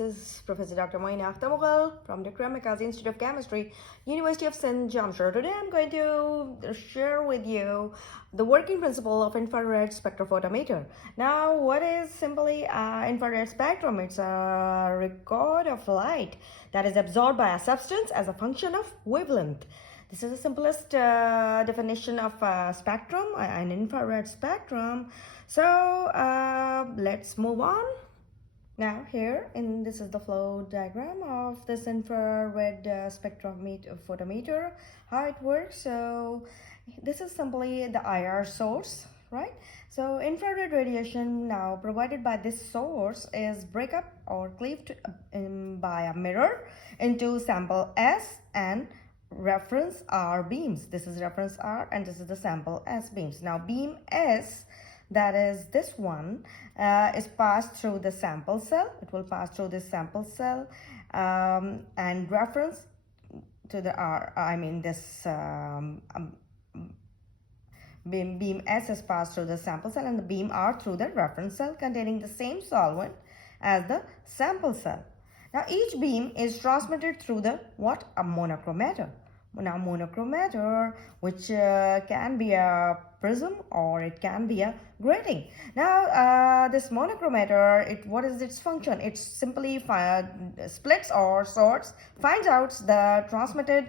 This is Professor Dr.Mchem from Dr.Mchem Institute of Chemistry, University of St. Jamshire. Today I'm going to share with you the working principle of infrared spectrophotometer. Now, what is simply infrared spectrum? It's a record of light that is absorbed by a substance as a function of wavelength. This is the simplest definition of spectrum, an infrared spectrum. So let's move on. Now here, this is the flow diagram of this infrared spectrophotometer, how it works. So this is simply the IR source, right? So infrared radiation now provided by this source is break up or cleaved by a mirror into sample S and reference R beams. This is reference R and this is the sample S beams. Now beam S, that is this one, is passed through the sample cell. It will pass through this sample cell and reference to the R, beam S is passed through the sample cell and the beam R through the reference cell containing the same solvent as the sample cell. Now each beam is transmitted through the a monochromator. Now monochromator, which can be a prism or it can be a grating. Now this monochromator, what is its function? It simply splits or sorts, finds out the transmitted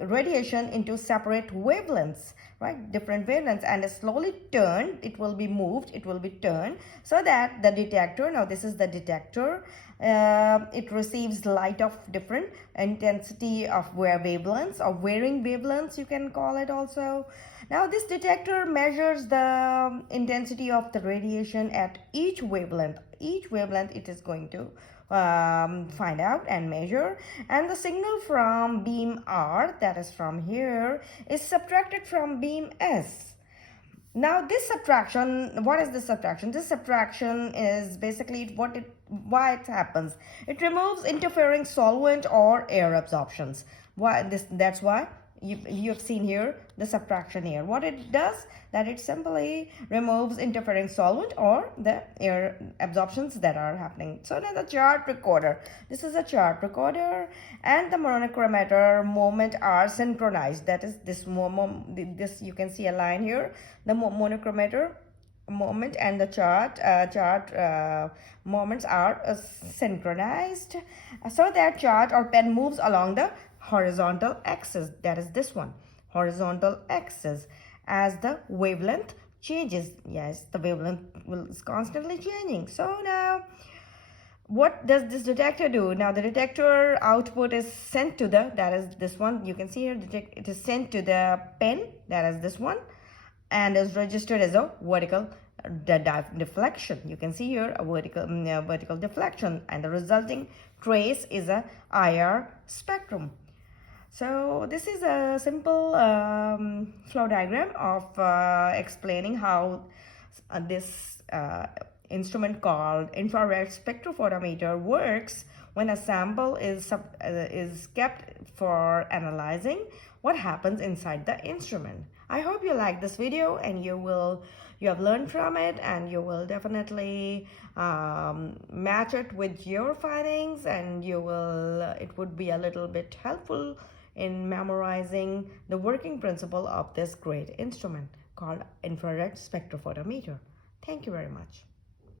radiation into separate wavelengths, right? Different wavelengths, and is slowly turned. It will be moved, it will be turned so that the detector, now this is the detector, it receives light of different intensity of wavelengths or varying wavelengths, you can call it also. Now this detector measures the intensity of the radiation at each wavelength. Each wavelength it is going to find out and measure, and the signal from beam R, that is from here, is subtracted from beam S. Now this subtraction, what is this subtraction? This subtraction is basically why it happens. It removes interfering solvent or air absorptions. That's why you have seen here the subtraction here. What it does, that it simply removes interfering solvent or the air absorptions that are happening. So now the chart recorder, this is a chart recorder, and the monochromator movement are synchronized. That is this you can see a line here, the monochromator moment and the chart moments are synchronized, so that chart or pen moves along the horizontal axis, that is this one, horizontal axis, as the wavelength changes. Yes, the wavelength is constantly changing. So now what does this detector do? Now the detector output is sent to that is this one, you can see here, it is sent to the pen, that is this one, and is registered as a vertical deflection. You can see here a vertical deflection, and the resulting trace is a IR spectrum. So this is a simple flow diagram of explaining how this instrument called infrared spectrophotometer works when a sample is kept for analyzing what happens inside the instrument. I hope you like this video and you have learned from it, and you will definitely match it with your findings, and it would be a little bit helpful in memorizing the working principle of this great instrument called infrared spectrophotometer. Thank you very much.